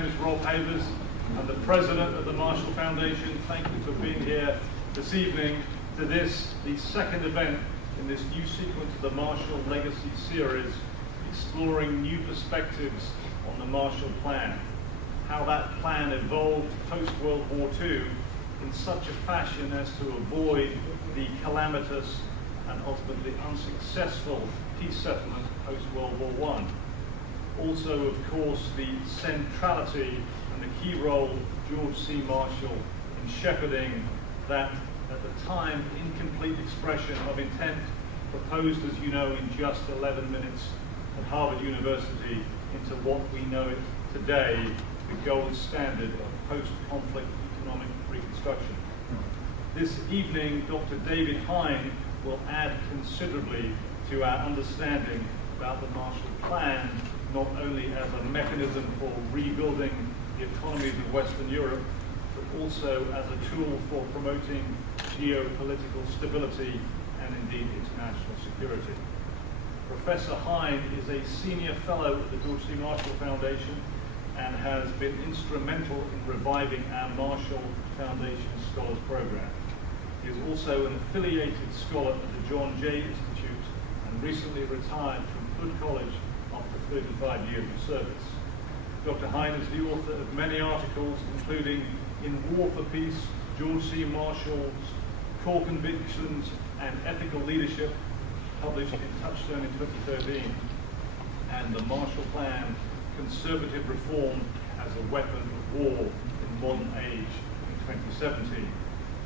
name is Rob Havers. I'm the president of the Marshall Foundation. Thank you for being here this evening to this, the second event in this new sequence of the Marshall Legacy series, exploring new perspectives on the Marshall Plan, how that plan evolved post-World War II in such a fashion as to avoid the calamitous and ultimately unsuccessful peace settlement post-World War I. Also, of course, the centrality and the key role of George C. Marshall in shepherding that, at the time, incomplete expression of intent proposed, as you know, in just 11 minutes at Harvard University into what we know it today, the gold standard of post-conflict economic reconstruction. This evening, Dr. David Hein will add considerably to our understanding about the Marshall Plan, not only as a mechanism for rebuilding the economies of Western Europe, but also as a tool for promoting geopolitical stability and indeed international security. Professor Hein is a senior fellow at the George C. Marshall Foundation and has been instrumental in reviving our Marshall Foundation Scholars Program. He is also an affiliated scholar at the John Jay Institute and recently retired from Hood College after 35 years of service. Dr. Hein is the author of many articles, including In War for Peace, George C. Marshall's Core Convictions and Ethical Leadership, published in Touchstone in 2013, and The Marshall Plan, Conservative Reform as a Weapon of War in Modern Age in 2017.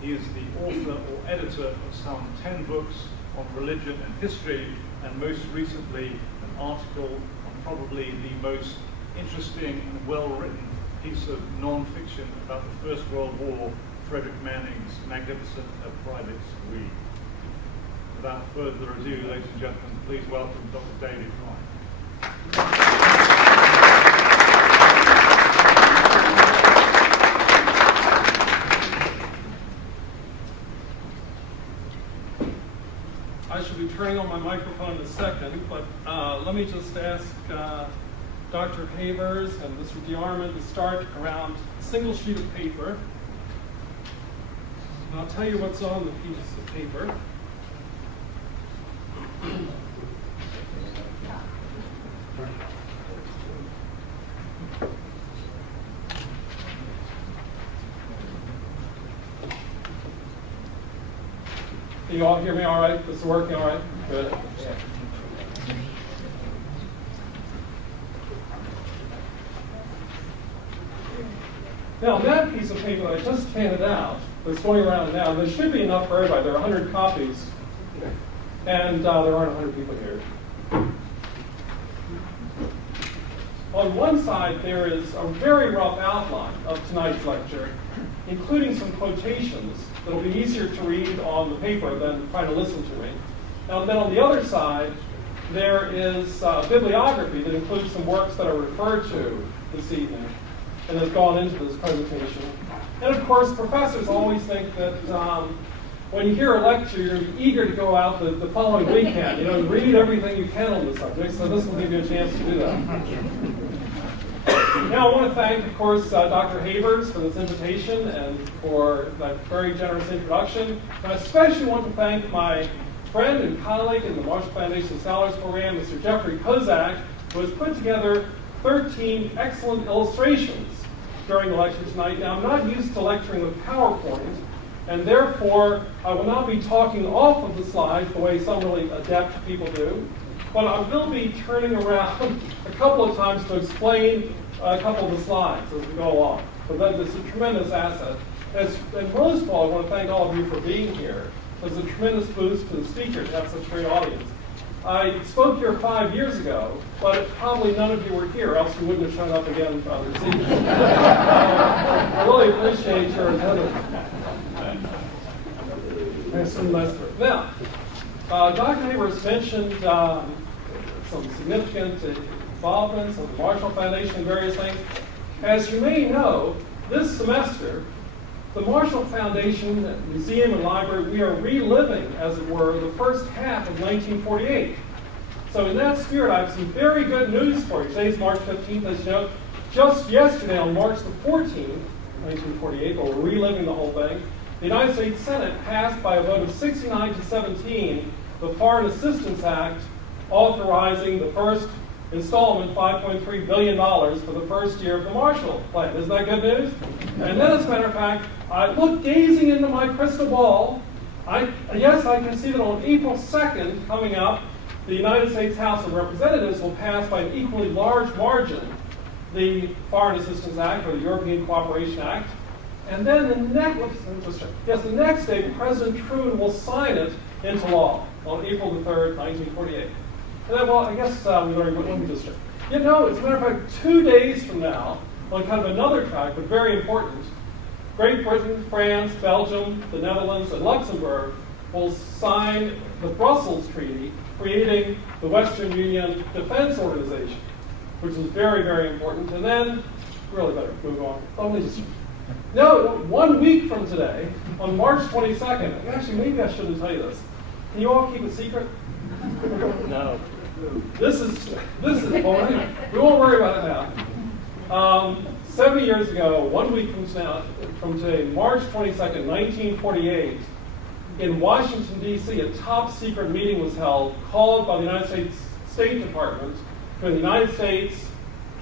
He is the author or editor of some 10 books on religion and history, and most recently an article on probably the most interesting and well-written piece of non-fiction about the First World War, Frederick Manning's magnificent A Private Read. Without further ado, ladies and gentlemen, please welcome Dr. David Hein. I should be turning on my microphone in a second, but let me just ask Dr. Havers and Mr. DeArmond to start around a single sheet of paper. And I'll tell you what's on the piece of paper. Can you all hear me all right? This is working all right? Good. Now, that piece of paper that I just handed out, that's going around now, there should be enough for everybody. There are 100 copies, and there aren't 100 people here. On one side, there is a very rough outline of tonight's lecture, including some quotations that'll be easier to read on the paper than trying to listen to me. And then on the other side, there is bibliography that includes some works that are referred to this evening and have gone into this presentation. And of course, professors always think that when you hear a lecture, you're eager to go out the following weekend, read everything you can on the subject, so this will give you a chance to do that. Now, I want to thank, of course, Dr. Havers for this invitation and for that very generous introduction. And I especially want to thank my friend and colleague in the Marshall Foundation Scholars Program, Mr. Jeffrey Kozak, who has put together 13 excellent illustrations during the lecture tonight. Now, I'm not used to lecturing with PowerPoint, and therefore I will not be talking off of the slides the way some really adept people do, but I will be turning around a couple of times to explain a couple of the slides as we go along. So that is a tremendous asset. And most of all, I want to thank all of you for being here. There's a tremendous boost to the speaker to have such a great audience. I spoke here 5 years ago, but probably none of you were here, else you wouldn't have shown up again this evening. I really appreciate your attendance. Now, Dr. Havers mentioned some significant involvements of the Marshall Foundation and various things. As you may know, this semester, the Marshall Foundation Museum and Library, we are reliving, as it were, the first half of 1948. So in that spirit, I have some very good news for you. Today's March 15th, as you know. just yesterday, on March the 14th, 1948, but we're reliving the whole thing, the United States Senate passed by a vote of 69 to 17 the Foreign Assistance Act, authorizing the first installment, $5.3 billion for the first year of the Marshall Plan. Isn't that good news? And then, as a matter of fact, I look gazing into my crystal ball. Yes, I can see that on April 2nd, coming up, the United States House of Representatives will pass by an equally large margin the Foreign Assistance Act, or the European Cooperation Act. And then the next day, President Truman will sign it into law on April the 3rd, 1948. And then, well, I guess we learned, let me just check. You know, as a matter of fact, 2 days from now, on kind of another track, but very important, Great Britain, France, Belgium, the Netherlands, and Luxembourg will sign the Brussels Treaty, creating the Western Union Defense Organization, which is very, very important. And then, really better move on. Oh, let me just, no, 1 week from today, on March 22nd, actually, maybe I shouldn't tell you this. Can you all keep it secret? No. This is well, anyway, we won't worry about it now. 70 years ago, 1 week from today, March 22nd, 1948, in Washington, D.C., a top secret meeting was held, called by the United States State Department between the United States,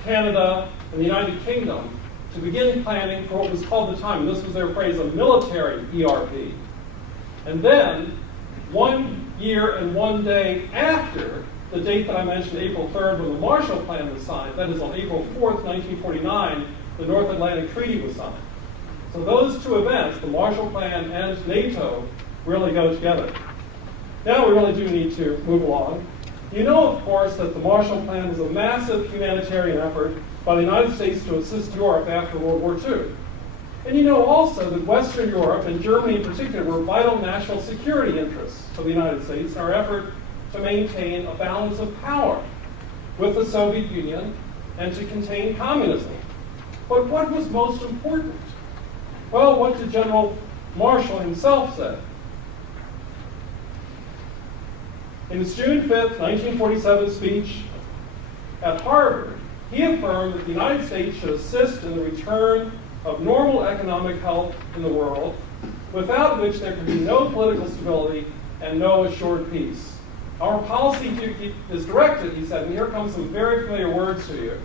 Canada, and the United Kingdom to begin planning for what was called at the time, and this was their phrase, a military ERP. And then, 1 year and 1 day after the date that I mentioned, April 3rd, when the Marshall Plan was signed, that is on April 4th, 1949, the North Atlantic Treaty was signed. So those two events, the Marshall Plan and NATO, really go together. Now we really do need to move along. You know, of course, that the Marshall Plan was a massive humanitarian effort by the United States to assist Europe after World War II. And you know also that Western Europe, and Germany in particular, were vital national security interests of the United States in our effort to maintain a balance of power with the Soviet Union and to contain communism. But what was most important? Well, what did General Marshall himself say? In his June 5th, 1947 speech at Harvard, he affirmed that the United States should assist in the return of normal economic health in the world, without which there can be no political stability and no assured peace. Our policy is directed, he said, and here come some very familiar words to you,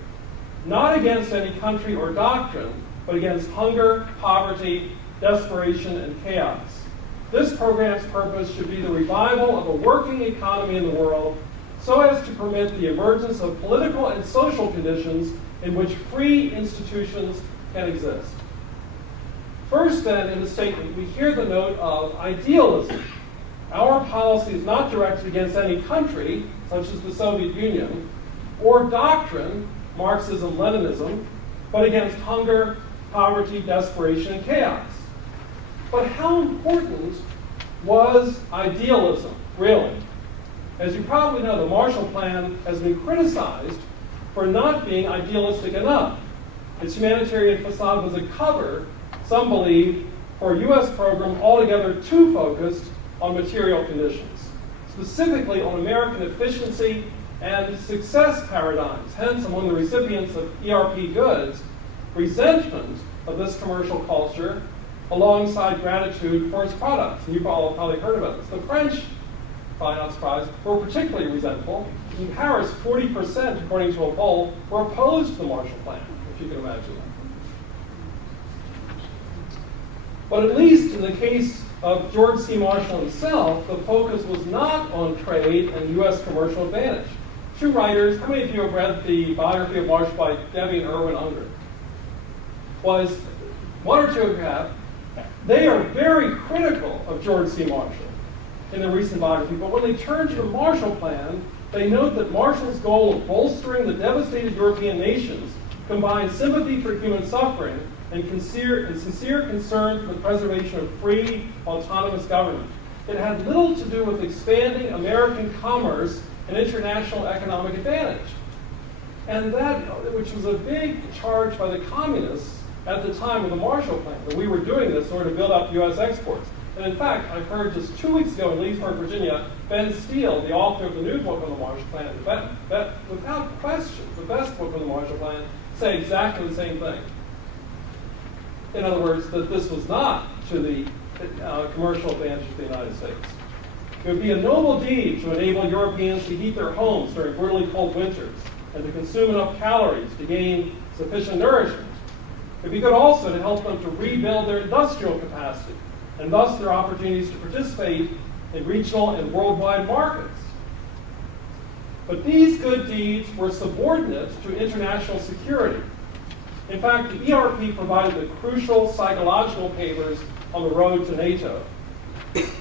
not against any country or doctrine, but against hunger, poverty, desperation, and chaos. This program's purpose should be the revival of a working economy in the world so as to permit the emergence of political and social conditions in which free institutions can exist. First, then, in the statement, we hear the note of idealism. Our policy is not directed against any country, such as the Soviet Union, or doctrine, Marxism, Leninism, but against hunger, poverty, desperation, and chaos. But how important was idealism, really? As you probably know, the Marshall Plan has been criticized for not being idealistic enough. Its humanitarian facade was a cover, some believe, for a U.S. program altogether too focused on material conditions, specifically on American efficiency and success paradigms. Hence, among the recipients of ERP goods, resentment of this commercial culture alongside gratitude for its products. And you've all probably heard about this. The French, probably not surprised, were particularly resentful. In Paris, 40%, according to a poll, were opposed to the Marshall Plan, if you can imagine that. But at least in the case of George C. Marshall himself, the focus was not on trade and U.S. commercial advantage. Two writers, how many of you have read the biography of Marshall by Debbie and Irwin Unger? Was one or two of you have. They are very critical of George C. Marshall in their recent biography, but when they turn to the Marshall Plan, they note that Marshall's goal of bolstering the devastated European nations combined sympathy for human suffering and sincere concern for the preservation of free, autonomous government. It had little to do with expanding American commerce and international economic advantage. And that, which was a big charge by the communists at the time of the Marshall Plan, that we were doing this in order to build up U.S. exports. And in fact, I've heard just 2 weeks ago in Leesburg, Virginia, Ben Steele, the author of the new book on the Marshall Plan, that without question, the best book on the Marshall Plan, say exactly the same thing. In other words, that this was not to the commercial advantage of the United States. It would be a noble deed to enable Europeans to heat their homes during brutally cold winters and to consume enough calories to gain sufficient nourishment. It would be good also to help them to rebuild their industrial capacity and thus their opportunities to participate in regional and worldwide markets. But these good deeds were subordinate to international security. In fact, the ERP provided the crucial psychological pavers on the road to NATO.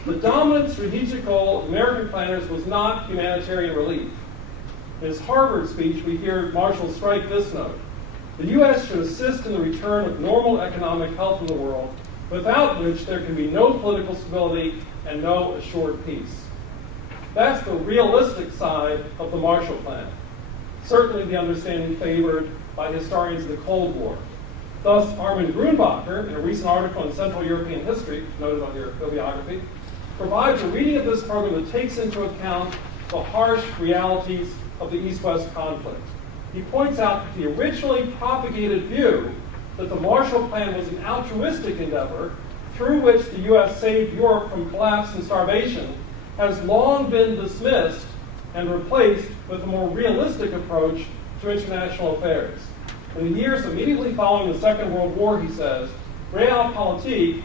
The dominant strategic goal of American planners was not humanitarian relief. In his Harvard speech, we hear Marshall strike this note: the U.S. should assist in the return of normal economic health in the world, without which there can be no political stability and no assured peace. That's the realistic side of the Marshall Plan, certainly the understanding favored by historians of the Cold War. Thus, Armin Grunbacher, in a recent article in Central European History, noted on your bibliography, provides a reading of this program that takes into account the harsh realities of the East-West conflict. He points out that the originally propagated view that the Marshall Plan was an altruistic endeavor through which the U.S. saved Europe from collapse and starvation has long been dismissed and replaced with a more realistic approach to international affairs. In the years immediately following the Second World War, he says, realpolitik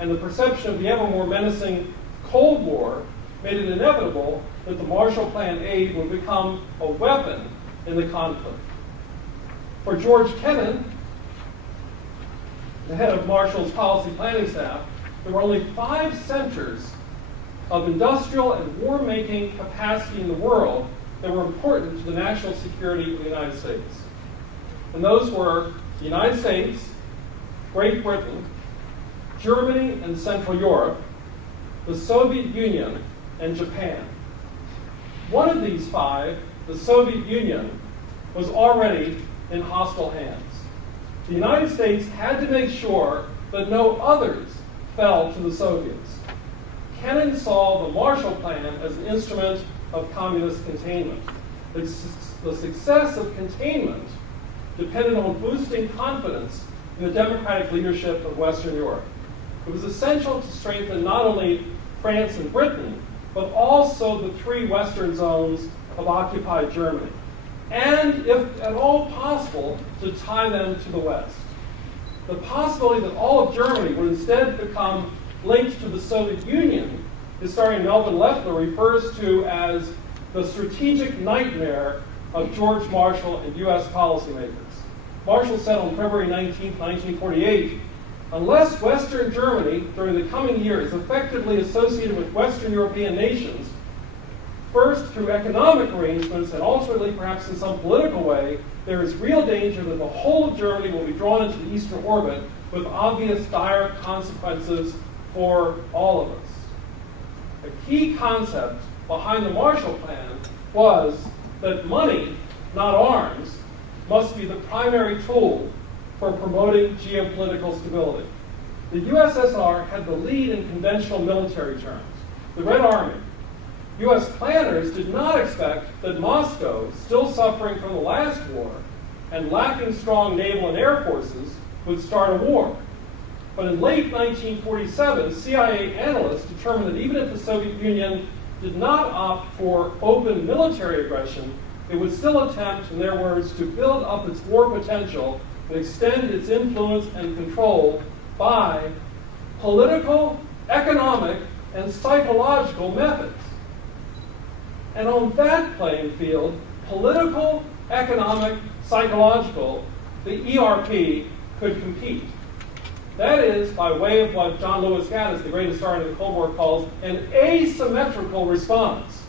and the perception of the ever more menacing Cold War made it inevitable that the Marshall Plan aid would become a weapon in the conflict. For George Kennan, the head of Marshall's policy planning staff, there were only 5 centers of industrial and war-making capacity in the world that were important to the national security of the United States. And those were the United States, Great Britain, Germany and Central Europe, the Soviet Union, and Japan. One of these 5, the Soviet Union, was already in hostile hands. The United States had to make sure that no others fell to the Soviets. Kennan saw the Marshall Plan as an instrument of communist containment. The success of containment depended on boosting confidence in the democratic leadership of Western Europe. It was essential to strengthen not only France and Britain, but also the 3 Western zones of occupied Germany, and, if at all possible, to tie them to the West. The possibility that all of Germany would instead become linked to the Soviet Union, historian Melvin Leffler refers to as the strategic nightmare of George Marshall and U.S. policymakers. Marshall said on February 19, 1948, unless Western Germany during the coming year is effectively associated with Western European nations, first through economic arrangements and ultimately perhaps in some political way, there is real danger that the whole of Germany will be drawn into the Eastern orbit with obvious dire consequences for all of us. A key concept behind the Marshall Plan was that money, not arms, must be the primary tool for promoting geopolitical stability. The USSR had the lead in conventional military terms, the Red Army. U.S. planners did not expect that Moscow, still suffering from the last war and lacking strong naval and air forces, would start a war. But in late 1947, CIA analysts determined that even if the Soviet Union did not opt for open military aggression, it would still attempt, in their words, to build up its war potential and extend its influence and control by political, economic, and psychological methods. And on that playing field, political, economic, psychological, the ERP could compete. That is by way of what John Lewis Gaddis, the great historian of the Cold War, calls an asymmetrical response,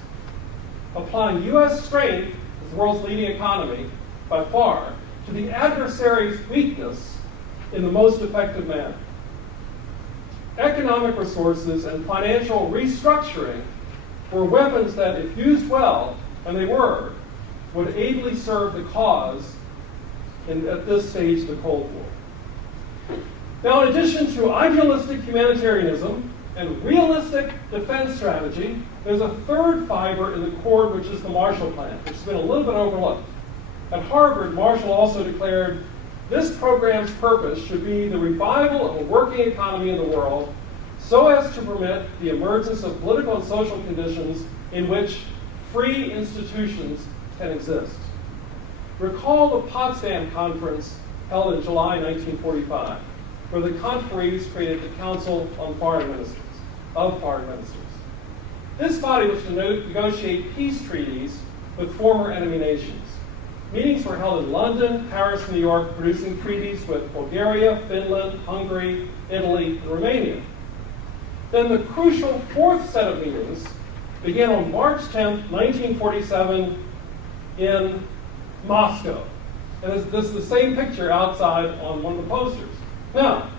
applying U.S. strength as the world's leading economy by far to the adversary's weakness in the most effective manner. Economic resources and financial restructuring were weapons that, if used well, and they were, would ably serve the cause at this stage of the Cold War. Now, in addition to idealistic humanitarianism and realistic defense strategy, there's a third fiber in the cord, which is the Marshall Plan, which has been a little bit overlooked. At Harvard, Marshall also declared this program's purpose should be the revival of a working economy in the world so as to permit the emergence of political and social conditions in which free institutions can exist. Recall the Potsdam Conference held in July 1945, where the conferees created the Council on Foreign Ministers. This body was to negotiate peace treaties with former enemy nations. Meetings were held in London, Paris, and New York, producing treaties with Bulgaria, Finland, Hungary, Italy, and Romania. Then the crucial fourth set of meetings began on March 10, 1947 in Moscow. And this is the same picture outside on one of the posters. Now,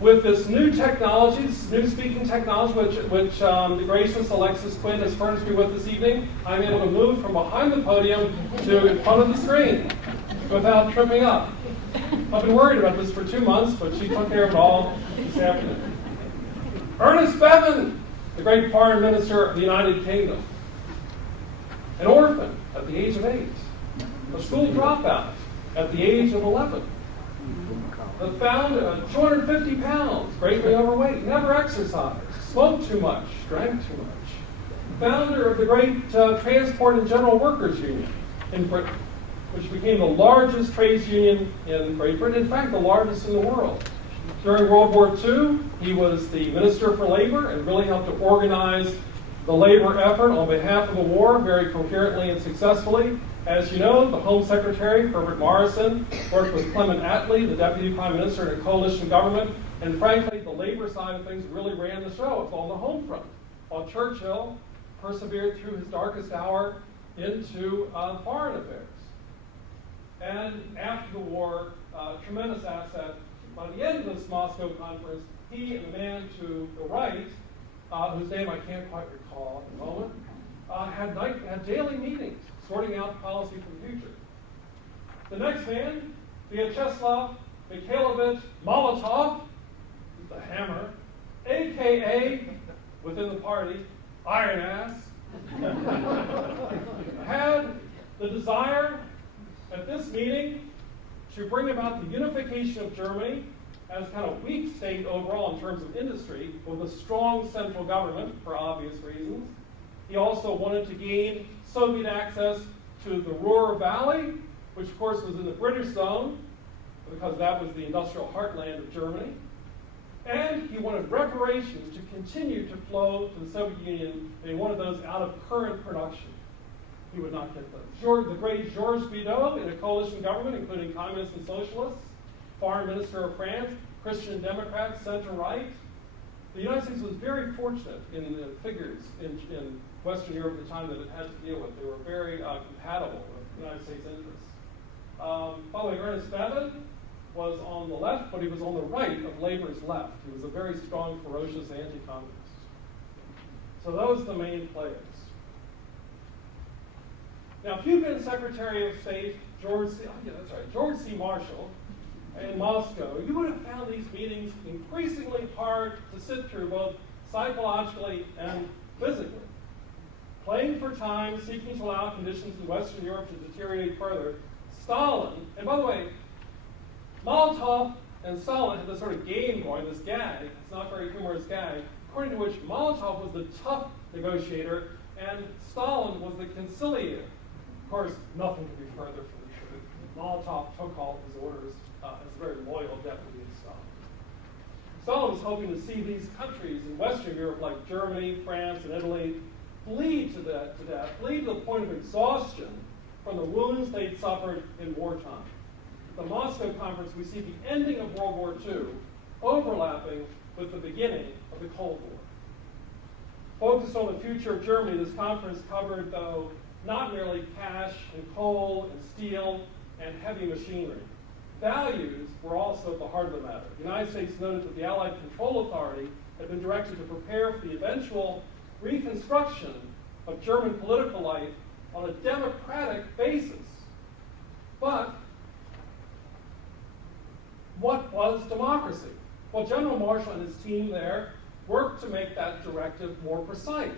with this new technology, this new speaking technology, which the gracious Alexis Quinn has furnished me with this evening, I'm able to move from behind the podium to in front of the screen without tripping up. I've been worried about this for 2 months, but she took care of it all this afternoon. Ernest Bevin, the great foreign minister of the United Kingdom, an orphan at the age of 8, a school dropout at the age of 11. Found 250 pounds, greatly overweight, never exercised, smoked too much, drank too much. Founder of the great Transport and General Workers Union in Britain, which became the largest trades union in Great Britain, in fact, the largest in the world. During World War II, he was the Minister for Labor and really helped to organize the labor effort on behalf of the war very coherently and successfully. As you know, the Home Secretary, Herbert Morrison, worked with Clement Attlee, the Deputy Prime Minister in a coalition government, and frankly, the labor side of things really ran the show on the home front, while Churchill persevered through his darkest hour into foreign affairs. And after the war, tremendous asset. By the end of this Moscow conference, he and the man to the right, whose name I can't quite recall at the moment, had daily meetings, sorting out policy for the future. The next man, Vyacheslav Mikhailovich Molotov, the Hammer, a.k.a. within the party, Iron Ass, had the desire at this meeting to bring about the unification of Germany as kind of weak state overall in terms of industry, with a strong central government for obvious reasons. He also wanted to gain Soviet access to the Ruhr Valley, which of course was in the British zone, because that was the industrial heartland of Germany. And he wanted reparations to continue to flow to the Soviet Union, and he wanted those out of current production. He would not get those. The great Georges Bidault, in a coalition government, including communists and socialists, foreign minister of France, Christian Democrat, center-right. The United States was very fortunate in the figures in Western Europe at the time that it had to deal with. They were very compatible with the United States interests. By the way, Ernest Bevin was on the left, but he was on the right of Labor's left. He was a very strong, ferocious anti-communist. So those are the main players. Now, if you've been Secretary of State George C. Marshall in Moscow, you would have found these meetings increasingly hard to sit through, both psychologically and physically. Playing for time, seeking to allow conditions in Western Europe to deteriorate further. Stalin, and by the way, Molotov and Stalin had this sort of game going, this gag, it's not a very humorous gag, according to which Molotov was the tough negotiator and Stalin was the conciliator. Of course, nothing could be further from the truth. Molotov took all of his orders as a very loyal deputy of Stalin. Stalin was hoping to see these countries in Western Europe, like Germany, France, and Italy, bleed to death, bleed to the point of exhaustion from the wounds they'd suffered in wartime. At the Moscow Conference, we see the ending of World War II overlapping with the beginning of the Cold War. Focused on the future of Germany, this conference covered, though, not merely cash and coal and steel and heavy machinery. Values were also at the heart of the matter. The United States noted that the Allied Control Authority had been directed to prepare for the eventual reconstruction of German political life on a democratic basis. But what was democracy? Well, General Marshall and his team there worked to make that directive more precise.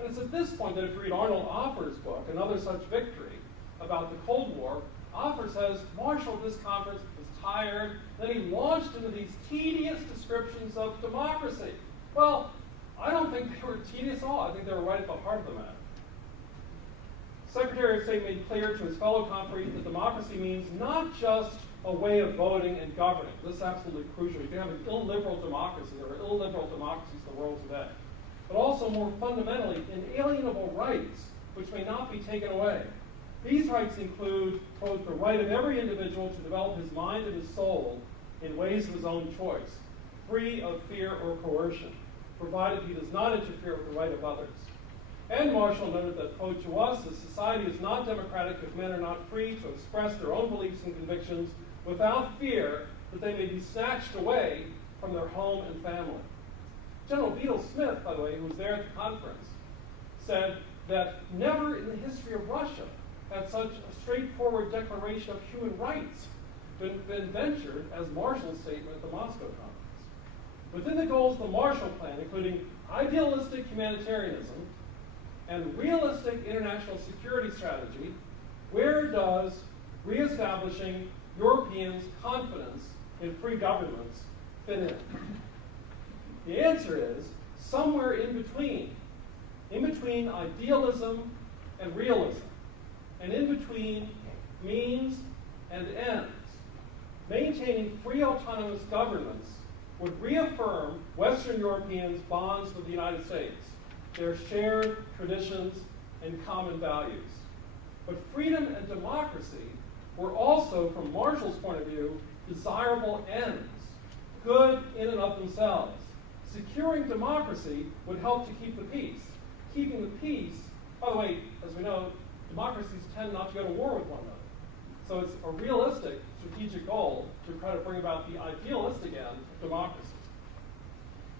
And it's at this point that if you read Arnold Offer's book, Another Such Victory, about the Cold War, author says Marshall at this conference was tired. Then he launched into these tedious descriptions of democracy. Well, I don't think they were tedious at all. I think they were right at the heart of the matter. Secretary of State made clear to his fellow conferees that democracy means not just a way of voting and governing. This is absolutely crucial. You can have an illiberal democracy. There are illiberal democracies in the world today. But also, more fundamentally, inalienable rights, which may not be taken away. These rights include, quote, the right of every individual to develop his mind and his soul in ways of his own choice, free of fear or coercion, provided he does not interfere with the right of others. And Marshall noted that, quote, to us, a society is not democratic if men are not free to express their own beliefs and convictions without fear that they may be snatched away from their home and family. General Beadle Smith, by the way, who was there at the conference, said that never in the history of Russia had such a straightforward declaration of human rights been ventured as Marshall's statement at the Moscow conference. Within the goals of the Marshall Plan, including idealistic humanitarianism and realistic international security strategy, where does reestablishing Europeans' confidence in free governments fit in? The answer is somewhere in between idealism and realism, and in between means and ends. Maintaining free autonomous governments would reaffirm Western Europeans' bonds with the United States, their shared traditions and common values. But freedom and democracy were also, from Marshall's point of view, desirable ends, good in and of themselves. Securing democracy would help to keep the peace. Keeping the peace, by the way, as we know, democracies tend not to go to war with one another. So it's a realistic strategic goal to try to bring about the idealistic end of democracy.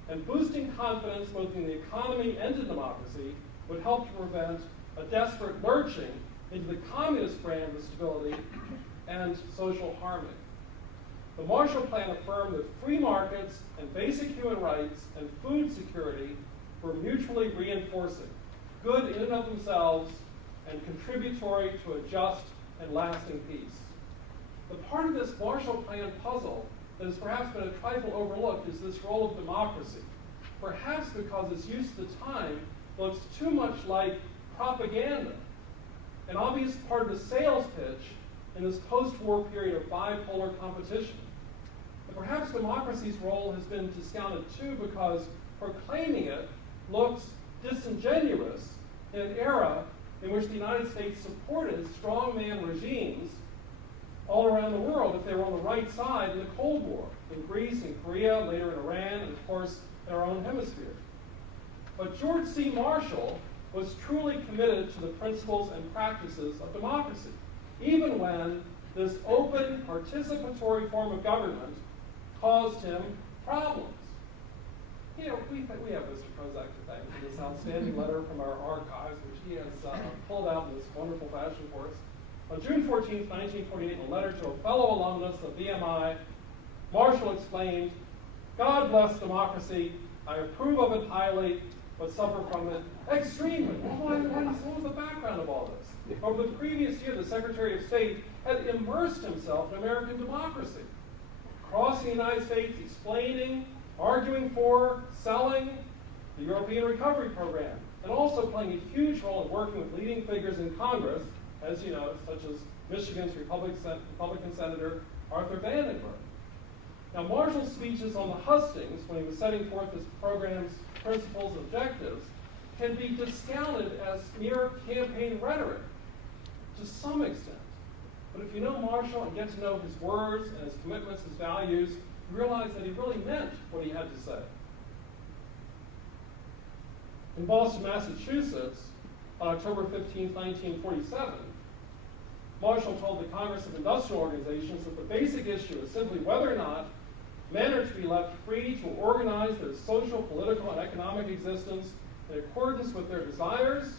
And boosting confidence both in the economy and in democracy would help to prevent a desperate lurching into the communist brand of stability and social harmony. The Marshall Plan affirmed that free markets and basic human rights and food security were mutually reinforcing, good in and of themselves, and contributory to a just and lasting peace. The part of this Marshall Plan puzzle that has perhaps been a trifle overlooked is this role of democracy, perhaps because its use at the time looks too much like propaganda, an obvious part of the sales pitch in this post-war period of bipolar competition. And perhaps democracy's role has been discounted too because proclaiming it looks disingenuous in an era in which the United States supported strongman regimes all around the world if they were on the right side in the Cold War, in Greece, in Korea, later in Iran, and of course in our own hemisphere. But George C. Marshall was truly committed to the principles and practices of democracy, even when this open, participatory form of government caused him problems. You know, we have Mr. Kozak to thank for this outstanding letter from our archives, which he has pulled out in this wonderful fashion for us. On June 14, 1948, in a letter to a fellow alumnus of VMI, Marshall exclaimed, "God bless democracy. I approve of it highly, but suffer from it extremely." What was the background of all this? Over the previous year, the Secretary of State had immersed himself in American democracy, crossing the United States, explaining, arguing for, selling the European Recovery Program, and also playing a huge role in working with leading figures in Congress, as you know, such as Michigan's Republican Senator Arthur Vandenberg. Now, Marshall's speeches on the hustings, when he was setting forth his program's principles and objectives, can be discounted as mere campaign rhetoric to some extent. But if you know Marshall and get to know his words and his commitments, his values, you realize that he really meant what he had to say. In Boston, Massachusetts, on October 15, 1947, Marshall told the Congress of Industrial Organizations that the basic issue is simply whether or not men are to be left free to organize their social, political, and economic existence in accordance with their desires,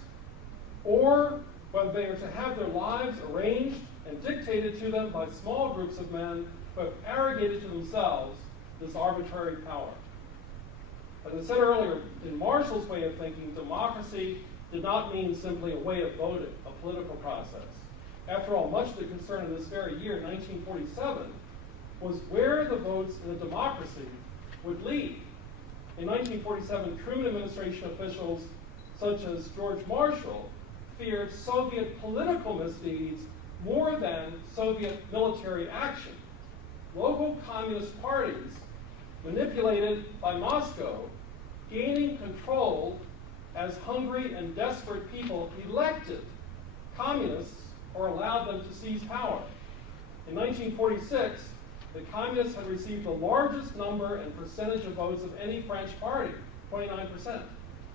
or whether they are to have their lives arranged and dictated to them by small groups of men who have arrogated to themselves this arbitrary power. As I said earlier, in Marshall's way of thinking, democracy did not mean simply a way of voting, a political process. After all, much of the concern in this very year, 1947, was where the votes in a democracy would lead. In 1947, Truman administration officials such as George Marshall feared Soviet political misdeeds more than Soviet military action. Local communist parties, manipulated by Moscow, gaining control as hungry and desperate people elected communists or allowed them to seize power. In 1946, the communists had received the largest number and percentage of votes of any French party, 29%.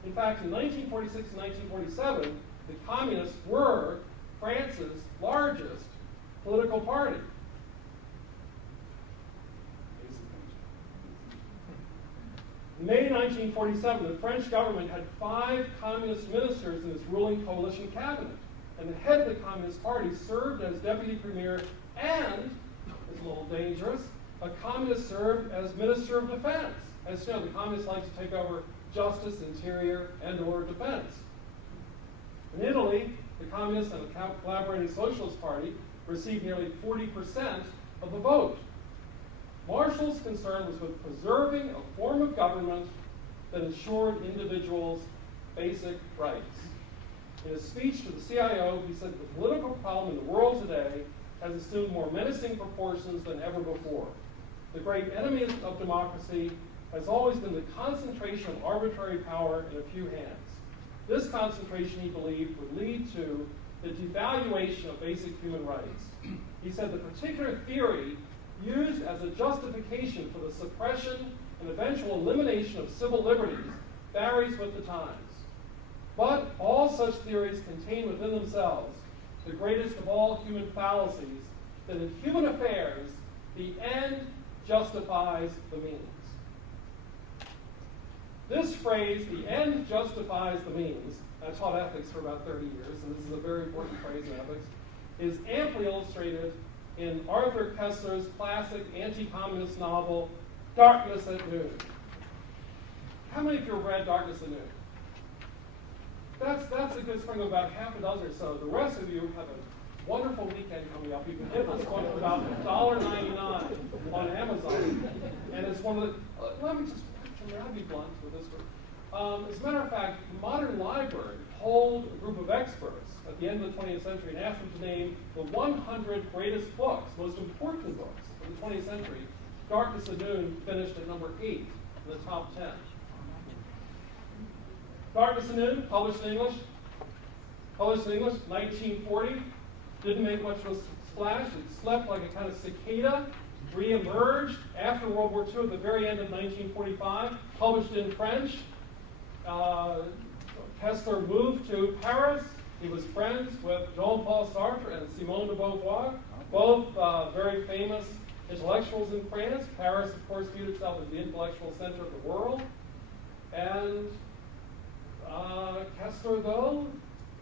In fact, in 1946 and 1947, the communists were France's largest political party. In May 1947, the French government had 5 communist ministers in its ruling coalition cabinet. And the head of the Communist Party served as deputy premier and, it's a little dangerous, a communist served as Minister of Defense. As you know, the communists like to take over justice, interior, and/or defense. In Italy, the communists and the collaborating Socialist Party received nearly 40% of the vote. Marshall's concern was with preserving a form of government that ensured individuals' basic rights. In a speech to the CIO, he said the political problem in the world today has assumed more menacing proportions than ever before. The great enemy of democracy has always been the concentration of arbitrary power in a few hands. This concentration, he believed, would lead to the devaluation of basic human rights. He said the particular theory used as a justification for the suppression and eventual elimination of civil liberties varies with the times. But all such theories contain within themselves the greatest of all human fallacies, that in human affairs, the end justifies the means. This phrase, the end justifies the means, I taught ethics for about 30 years, and this is a very important phrase in ethics, is amply illustrated in Arthur Koestler's classic anti-communist novel, Darkness at Noon. How many of you have read Darkness at Noon? That's a good spring of about half a dozen or so. The rest of you have a wonderful weekend coming up. You can get this book for about $1.99 on Amazon. And it's one of the, I'll be blunt with this one. As a matter of fact, modern libraries polled a group of experts at the end of the 20th century and asked them to name the 100 greatest books, most important books of the 20th century. Darkness at Noon finished at number 8 in the top 10. Darkness at Noon, published in English. 1940. Didn't make much of a splash. It slept like a kind of cicada. Re-emerged after World War II at the very end of 1945. Published in French. Koestler moved to Paris. He was friends with Jean-Paul Sartre and Simone de Beauvoir, both very famous intellectuals in France. Paris, of course, viewed itself as the intellectual center of the world. And Koestler, though,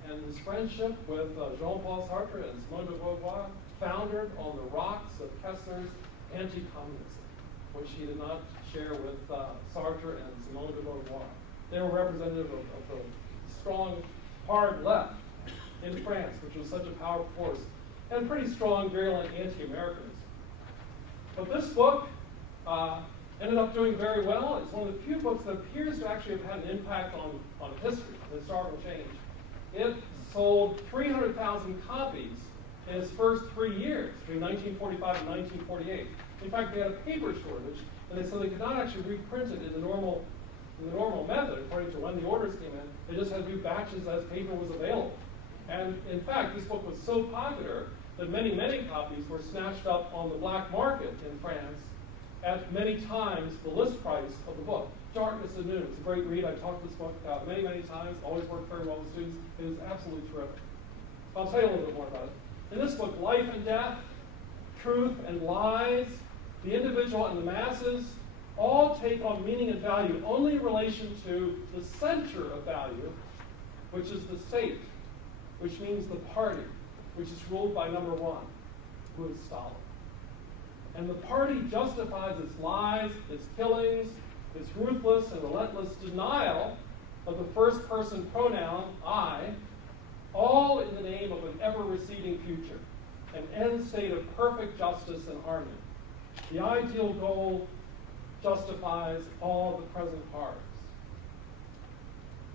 and his friendship with Jean-Paul Sartre and Simone de Beauvoir foundered on the rocks of Koestler's anti-communism, which he did not share with Sartre and Simone de Beauvoir. They were representative of the strong, hard left in France, which was such a powerful force, and pretty strong, virulent anti-Americanism. But this book ended up doing very well. It's one of the few books that appears to actually have had an impact on history, on historical change. It sold 300,000 copies in its first 3 years, between 1945 and 1948. In fact, they had a paper shortage, and so they could not actually reprint it in the normal method, according to when the orders came in. They just had to do batches as paper was available. And in fact, this book was so popular that many, many copies were snatched up on the black market in France at many times the list price of the book. Darkness at Noon. It's a great read. I've talked this book many, many times. Always worked very well with students. It was absolutely terrific. I'll tell you a little bit more about it. In this book, life and death, truth and lies, the individual and the masses, all take on meaning and value only in relation to the center of value, which is the state, which means the party, which is ruled by number one, who is Stalin. And the party justifies its lies, its killings, its ruthless and relentless denial of the first person pronoun, I, all in the name of an ever-receding future, an end state of perfect justice and harmony. The ideal goal justifies all the present harms.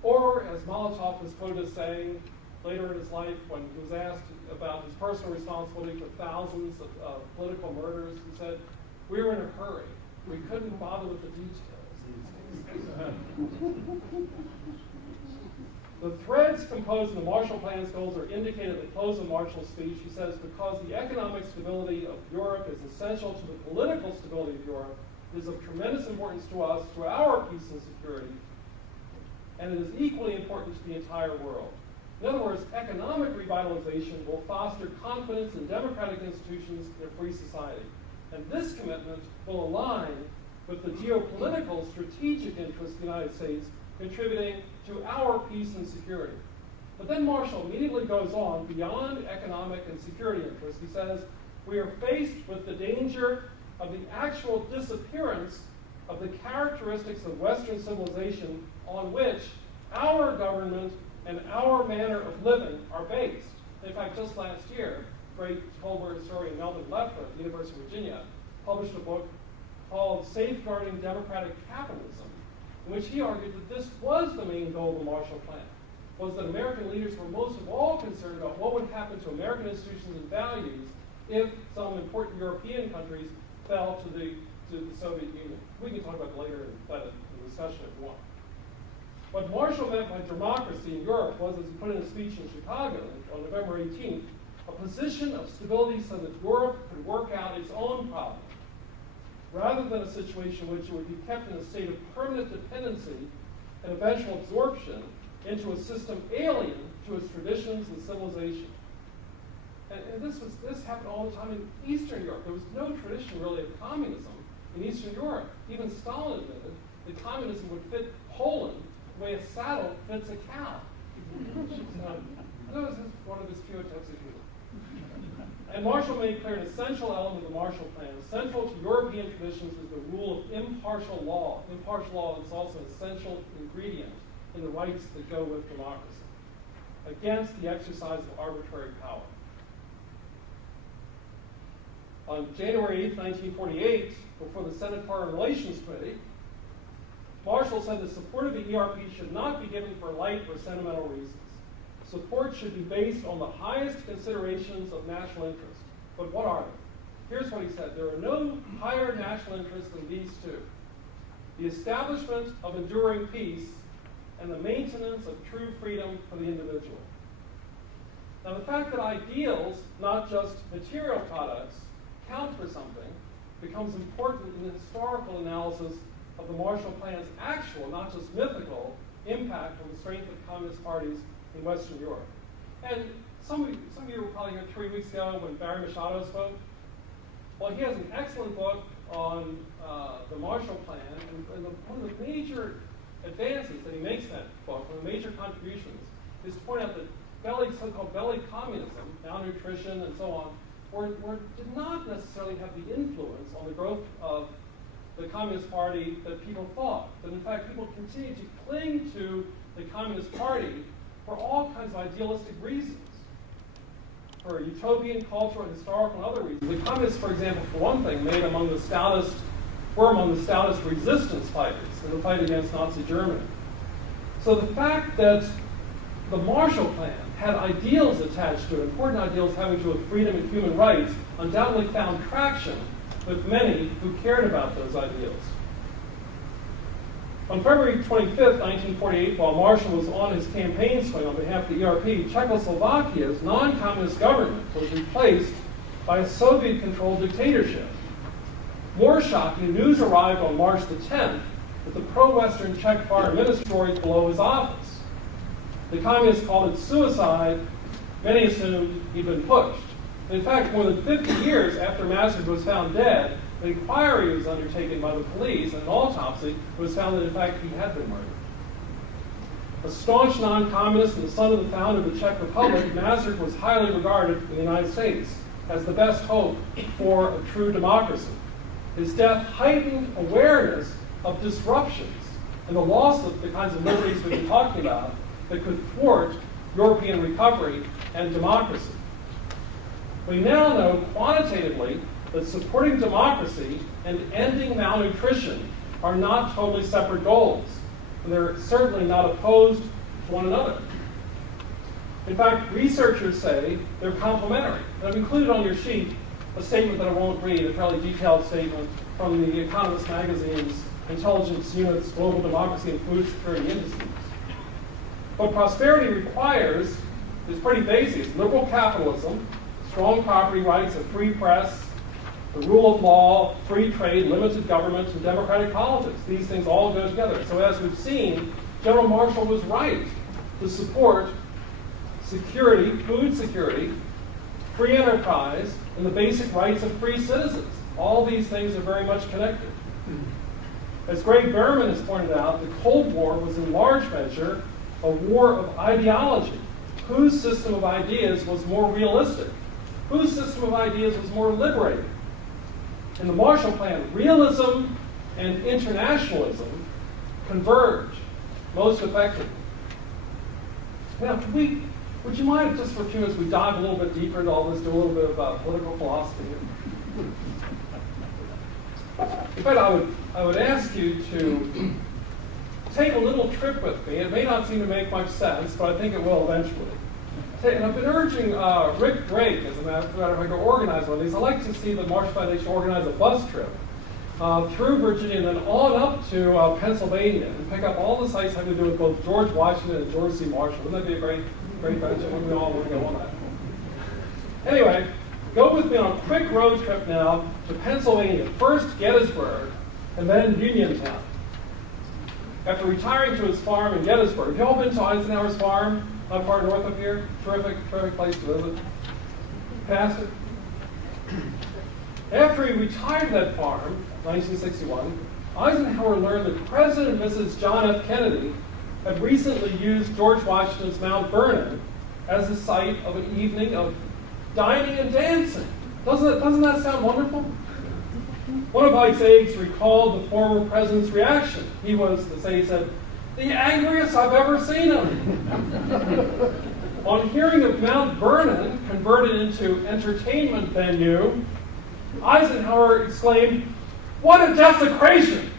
Or, as Molotov was quoted as saying later in his life when he was asked about his personal responsibility for thousands of political murders, he said, "We were in a hurry. We couldn't bother with the details." The threads composing the Marshall Plan's goals are indicated at the close of Marshall's speech. He says, because the economic stability of Europe is essential to the political stability of Europe, it is of tremendous importance to us, to our peace and security, and it is equally important to the entire world. In other words, economic revitalization will foster confidence in democratic institutions in a free society. And this commitment will align with the geopolitical strategic interests of the United States, contributing to our peace and security. But then Marshall immediately goes on beyond economic and security interests. He says, we are faced with the danger of the actual disappearance of the characteristics of Western civilization on which our government and our manner of living are based. In fact, just last year, great Cold War historian Melvin Leffler at the University of Virginia published a book called Safeguarding Democratic Capitalism, in which he argued that this was the main goal of the Marshall Plan, was that American leaders were most of all concerned about what would happen to American institutions and values if some important European countries fell to the Soviet Union. We can talk about it later in the discussion if you want. What Marshall meant by democracy in Europe was, as he put in a speech in Chicago on November 18th, a position of stability so that Europe could work out its own problems, rather than a situation in which it would be kept in a state of permanent dependency and eventual absorption into a system alien to its traditions and civilization. And this happened all the time in Eastern Europe. There was no tradition really of communism in Eastern Europe. Even Stalin admitted that communism would fit Poland the way a saddle fits a cow. That was one of his few attempts at humor. And Marshall made clear an essential element of the Marshall Plan. Central to European traditions is the rule of impartial law. Impartial law is also an essential ingredient in the rights that go with democracy, against the exercise of arbitrary power. On January 8, 1948, before the Senate Foreign Relations Committee, Marshall said that support of the ERP should not be given for light or sentimental reasons. Support should be based on the highest considerations of national interest. But what are they? Here's what he said. There are no higher national interests than these two: the establishment of enduring peace and the maintenance of true freedom for the individual. Now, the fact that ideals, not just material products, count for something becomes important in the historical analysis of the Marshall Plan's actual, not just mythical, impact on the strength of communist parties in Western Europe. And some of you were probably here 3 weeks ago when Barry Machado spoke. Well, he has an excellent book on the Marshall Plan, and one of the major advances that he makes in that book, one of the major contributions, is to point out that so-called belly communism, malnutrition and so on, did not necessarily have the influence on the growth of the Communist Party that people thought. But in fact, people continued to cling to the Communist Party for all kinds of idealistic reasons, for utopian, cultural, historical, and other reasons. The communists, for example, for one thing, were among the stoutest resistance fighters in the fight against Nazi Germany. So the fact that the Marshall Plan had ideals attached to it, important ideals having to do with freedom and human rights, undoubtedly found traction with many who cared about those ideals. On February 25, 1948, while Marshall was on his campaign swing on behalf of the ERP, Czechoslovakia's non-communist government was replaced by a Soviet-controlled dictatorship. More shocking, news arrived on March the 10th that the pro-Western Czech foreign minister destroyed below his office. The communists called it suicide. Many assumed he'd been pushed. In fact, more than 50 years after Massad was found dead, an inquiry was undertaken by the police, and an autopsy was found that, in fact, he had been murdered. A staunch non-communist and the son of the founder of the Czech Republic, Massad was highly regarded in the United States as the best hope for a true democracy. His death heightened awareness of disruptions and the loss of the kinds of liberties we've been talking about that could thwart European recovery and democracy. We now know quantitatively that supporting democracy and ending malnutrition are not totally separate goals. And they're certainly not opposed to one another. In fact, researchers say they're complementary. And I've included on your sheet a statement that I won't read, a fairly detailed statement from the Economist magazine's Intelligence Unit's Global Democracy and Food Security Indices. What prosperity requires is pretty basic: liberal capitalism, strong property rights, a free press, the rule of law, free trade, limited government, and democratic politics. These things all go together. So as we've seen, General Marshall was right to support security, food security, free enterprise, and the basic rights of free citizens. All these things are very much connected. As Greg Behrman has pointed out, the Cold War was in large measure a war of ideology. Whose system of ideas was more realistic? Whose system of ideas was more liberating? In the Marshall Plan, realism and internationalism converge most effectively. Now, would you mind just for a few minutes we dive a little bit deeper into all this, do a little bit of political philosophy here? In fact, I would ask you to take a little trip with me. It may not seem to make much sense, but I think it will eventually. And I've been urging Rick Drake, as a matter of fact, to organize one of these. I'd like to see the Marshall Foundation organize a bus trip through Virginia and then on up to Pennsylvania and pick up all the sites having to do with both George Washington and George C. Marshall. Wouldn't that be a great venture? Wouldn't we all want to go on that? Anyway, go with me on a quick road trip now to Pennsylvania. First Gettysburg, and then Uniontown. After retiring to his farm in Gettysburg, have you all been to Eisenhower's farm? Not far north of here. Terrific place to visit. Past it. After he retired that farm, 1961, Eisenhower learned that President and Mrs. John F. Kennedy had recently used George Washington's Mount Vernon as the site of an evening of dining and dancing. Doesn't that sound wonderful? One of Ike's aides recalled the former president's reaction. He said, the angriest I've ever seen him. On hearing of Mount Vernon converted into entertainment venue, Eisenhower exclaimed, "What a desecration!"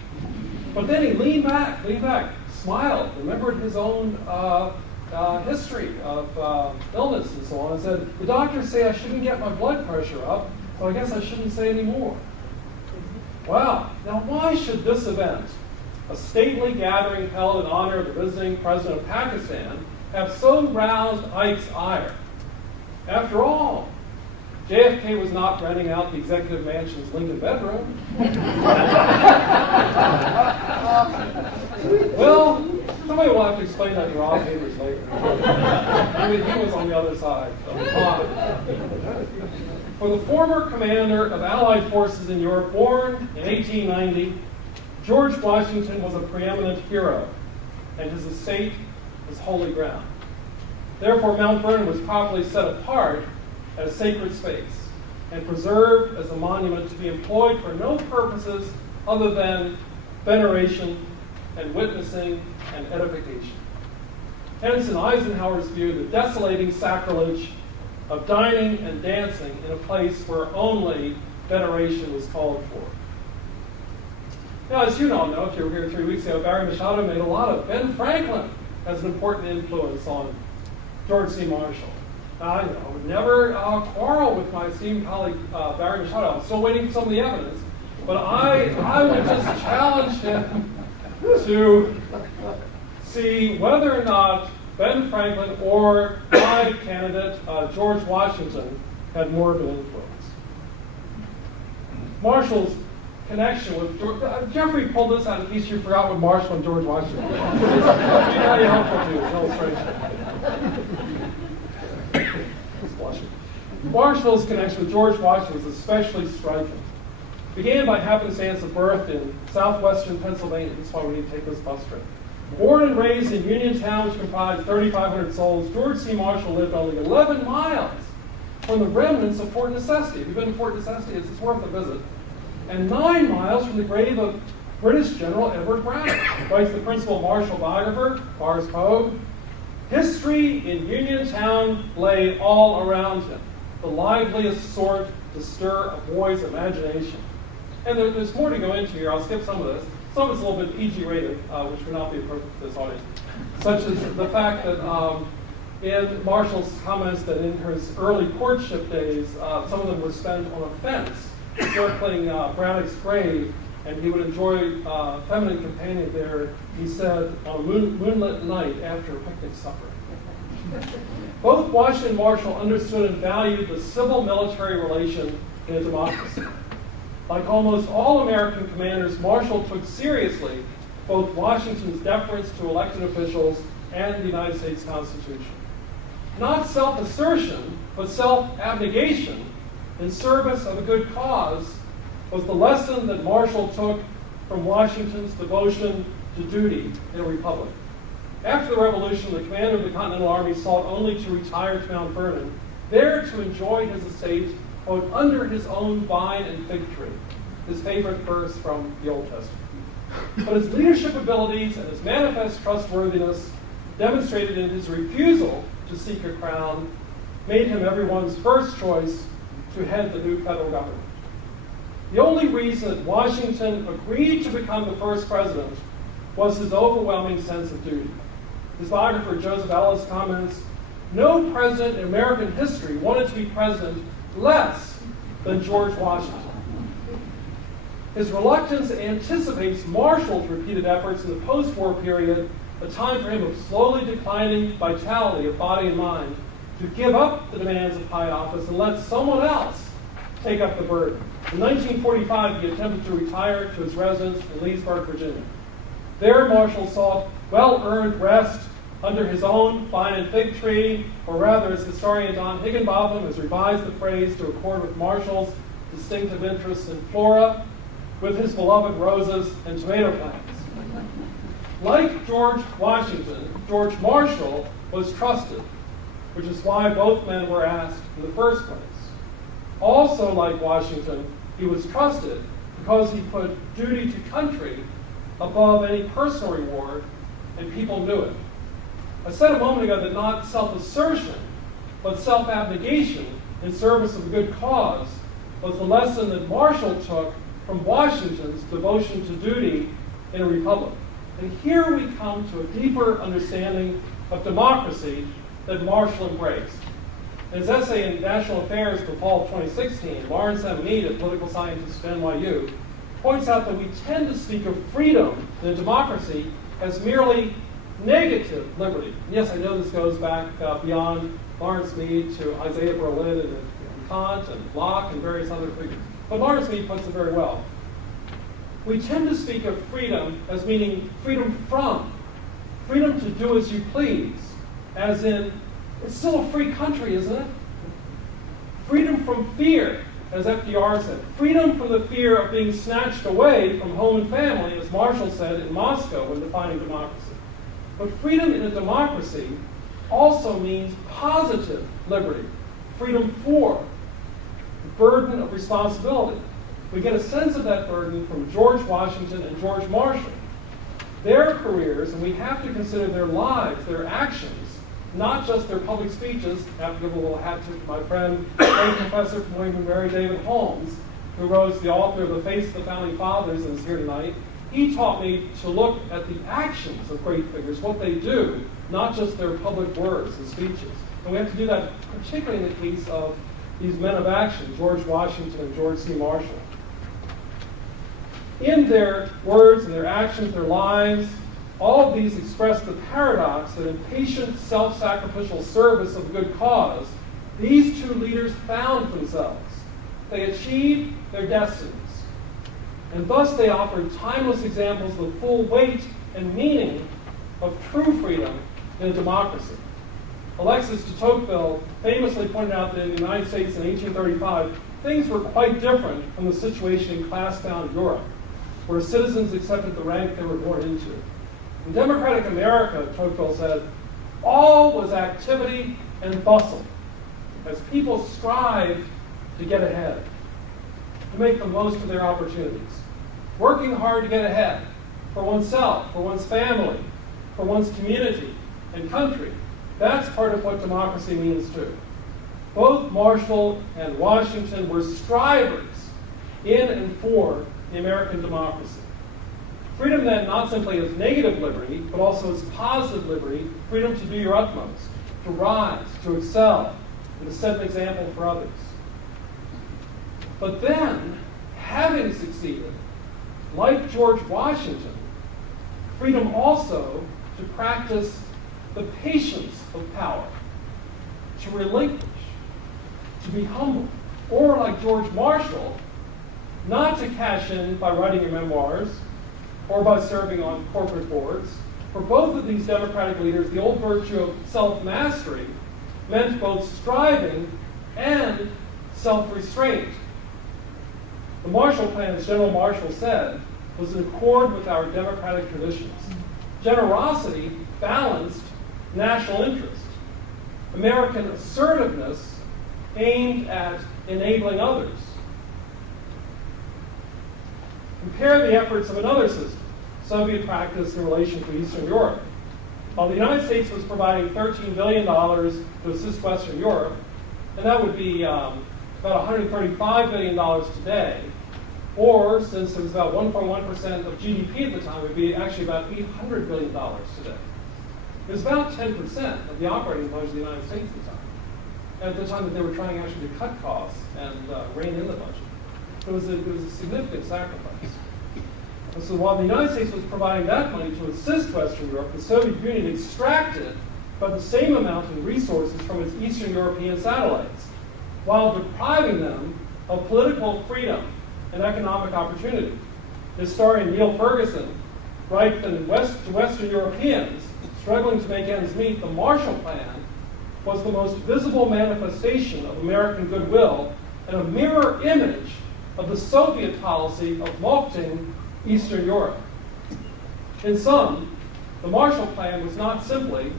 But then he leaned back, smiled, remembered his own history of illness and so on, and said, "The doctors say I shouldn't get my blood pressure up, so I guess I shouldn't say any more." Wow. Now, why should this event, a stately gathering held in honor of the visiting president of Pakistan, have so roused Ike's ire? After all, JFK was not renting out the executive mansion's Lincoln bedroom. Well, somebody will have to explain that to Rob Havers later. I mean, he was on the other side of the pond. For the former commander of Allied forces in Europe, born in 1890, George Washington was a preeminent hero, and his estate was holy ground. Therefore, Mount Vernon was properly set apart as sacred space and preserved as a monument to be employed for no purposes other than veneration and witnessing and edification. Hence, in Eisenhower's view, the desolating sacrilege of dining and dancing in a place where only veneration was called for. Now, as you all know, if you were here 3 weeks ago, Barry Machado made a lot of Ben Franklin as an important influence on George C. Marshall. I would never quarrel with my esteemed colleague Barry Machado. I'm still waiting for some of the evidence, but I would just challenge him to see whether or not Ben Franklin or my candidate George Washington had more of an influence. Marshall's connection with Jeffrey pulled this out in case you forgot what Marshall and George Washington were. It's very helpful to you, an illustration. Marshall's connection with George Washington was especially striking. It began by happenstance of birth in southwestern Pennsylvania. That's why we need to take this bus trip. Born and raised in Uniontown, which comprised 3,500 souls, George C. Marshall lived only 11 miles from the remnants of Fort Necessity. If you've been to Fort Necessity, it's worth a visit. And 9 miles from the grave of British General Edward Braddock, writes the principal Marshall biographer, Forrest Pogue. History in Uniontown lay all around him, the liveliest sort to stir a boy's imagination. And there's more to go into here. I'll skip some of this. Some of it's a little bit PG rated, which would not be appropriate for this audience, such as the fact that in Marshall's comments that in his early courtship days, some of them were spent on a fence circling Braddock's grave, and he would enjoy feminine companion there, he said, on a moonlit night after a picnic supper. Both Washington and Marshall understood and valued the civil-military relation in a democracy. Like almost all American commanders, Marshall took seriously both Washington's deference to elected officials and the United States Constitution. Not self-assertion, but self-abnegation in service of a good cause was the lesson that Marshall took from Washington's devotion to duty in a republic. After the Revolution, the commander of the Continental Army sought only to retire to Mount Vernon, there to enjoy his estate, quote, under his own vine and fig tree, his favorite verse from the Old Testament. But his leadership abilities and his manifest trustworthiness, demonstrated in his refusal to seek a crown, made him everyone's first choice to head the new federal government. The only reason that Washington agreed to become the first president was his overwhelming sense of duty. His biographer, Joseph Ellis, comments, "No president in American history wanted to be president less than George Washington." His reluctance anticipates Marshall's repeated efforts in the post-war period, a time for him of slowly declining vitality of body and mind, to give up the demands of high office and let someone else take up the burden. In 1945, he attempted to retire to his residence in Leesburg, Virginia. There, Marshall sought well-earned rest under his own vine and fig tree, or rather, as historian Don Higginbotham has revised the phrase to accord with Marshall's distinctive interests in flora, with his beloved roses and tomato plants. Like George Washington, George Marshall was trusted, which is why both men were asked in the first place. Also, like Washington, he was trusted because he put duty to country above any personal reward, and people knew it. I said a moment ago that not self-assertion, but self-abnegation in service of a good cause was the lesson that Marshall took from Washington's devotion to duty in a republic. And here we come to a deeper understanding of democracy that Marshall embraced. In his essay in National Affairs for fall of 2016, Lawrence M. Mead, a political scientist at NYU, points out that we tend to speak of freedom in a democracy as merely negative liberty. And yes, I know this goes back beyond Lawrence Mead to Isaiah Berlin and Kant and Locke and various other figures. But Lawrence Mead puts it very well. We tend to speak of freedom as meaning freedom from, freedom to do as you please, as in, it's still a free country, isn't it? Freedom from fear, as FDR said. Freedom from the fear of being snatched away from home and family, as Marshall said in Moscow when defining democracy. But freedom in a democracy also means positive liberty, freedom for, the burden of responsibility. We get a sense of that burden from George Washington and George Marshall. Their careers, and we have to consider their lives, their actions, not just their public speeches. I have to give a little hat tip to my friend, great professor from William and Mary, David Holmes, who was the author of The Face of the Founding Fathers and is here tonight. He taught me to look at the actions of great figures, what they do, not just their public words and speeches. And we have to do that particularly in the case of these men of action, George Washington and George C. Marshall. In their words and their actions, their lives, all of these express the paradox that in patient, self-sacrificial service of a good cause, these two leaders found themselves. They achieved their destinies. And thus they offered timeless examples of the full weight and meaning of true freedom in a democracy. Alexis de Tocqueville famously pointed out that in the United States in 1835, things were quite different from the situation in class-bound Europe, where citizens accepted the rank they were born into. In democratic America, Tocqueville said, all was activity and bustle, as people strived to get ahead, to make the most of their opportunities, working hard to get ahead for oneself, for one's family, for one's community and country, That's part of what democracy means too. Both Marshall and Washington were strivers in and for the American democracy. Freedom then not simply as negative liberty, but also as positive liberty, freedom to do your utmost, to rise, to excel, and to set an example for others. But then, having succeeded, like George Washington, freedom also to practice the patience of power, to relinquish, to be humble, or like George Marshall, not to cash in by writing your memoirs or by serving on corporate boards. For both of these democratic leaders, the old virtue of self-mastery meant both striving and self-restraint. The Marshall Plan, as General Marshall said, was in accord with our democratic traditions. Generosity balanced national interest. American assertiveness aimed at enabling others. Compare the efforts of another system, Soviet practice in relation to Eastern Europe. While the United States was providing $13 billion to assist Western Europe, and that would be about $135 billion today, or since it was about 1.1% of GDP at the time, it would be actually about $800 billion today. It was about 10% of the operating budget of the United States at the time. And at the time that they were trying actually to cut costs and rein in the budget. It was a significant sacrifice. And so while the United States was providing that money to assist Western Europe, the Soviet Union extracted about the same amount in resources from its Eastern European satellites, while depriving them of political freedom and economic opportunity. Historian Neil Ferguson writes that to Western Europeans struggling to make ends meet, the Marshall Plan was the most visible manifestation of American goodwill and a mirror image of the Soviet policy of mulcting Eastern Europe. In sum, the Marshall Plan was not simply,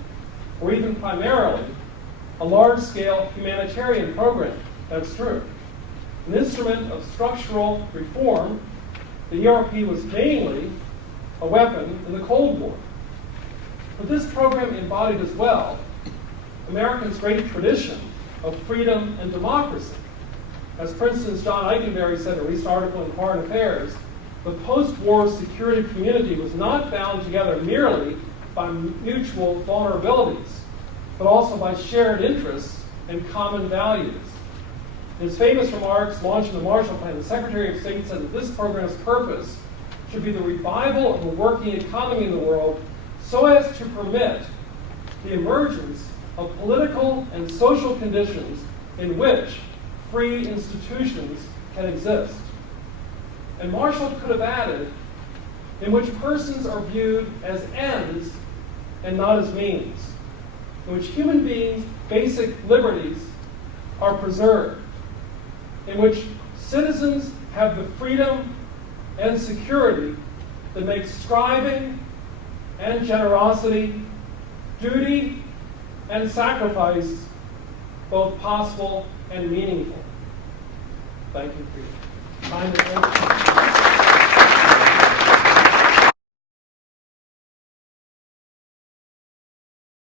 or even primarily, a large-scale humanitarian program. That's true. An instrument of structural reform, the ERP was mainly a weapon in the Cold War. But this program embodied as well Americans' great tradition of freedom and democracy. As Princeton's John Eikenberry said in a recent article in Foreign Affairs, the post-war security community was not bound together merely by mutual vulnerabilities, but also by shared interests and common values. In his famous remarks launching the Marshall Plan, the Secretary of State said that this program's purpose should be the revival of a working economy in the world so as to permit the emergence of political and social conditions in which free institutions can exist. And Marshall could have added, in which persons are viewed as ends and not as means, in which human beings' basic liberties are preserved, in which citizens have the freedom and security that makes striving and generosity, duty and sacrifice both possible and meaningful. Thank you for your time and attention.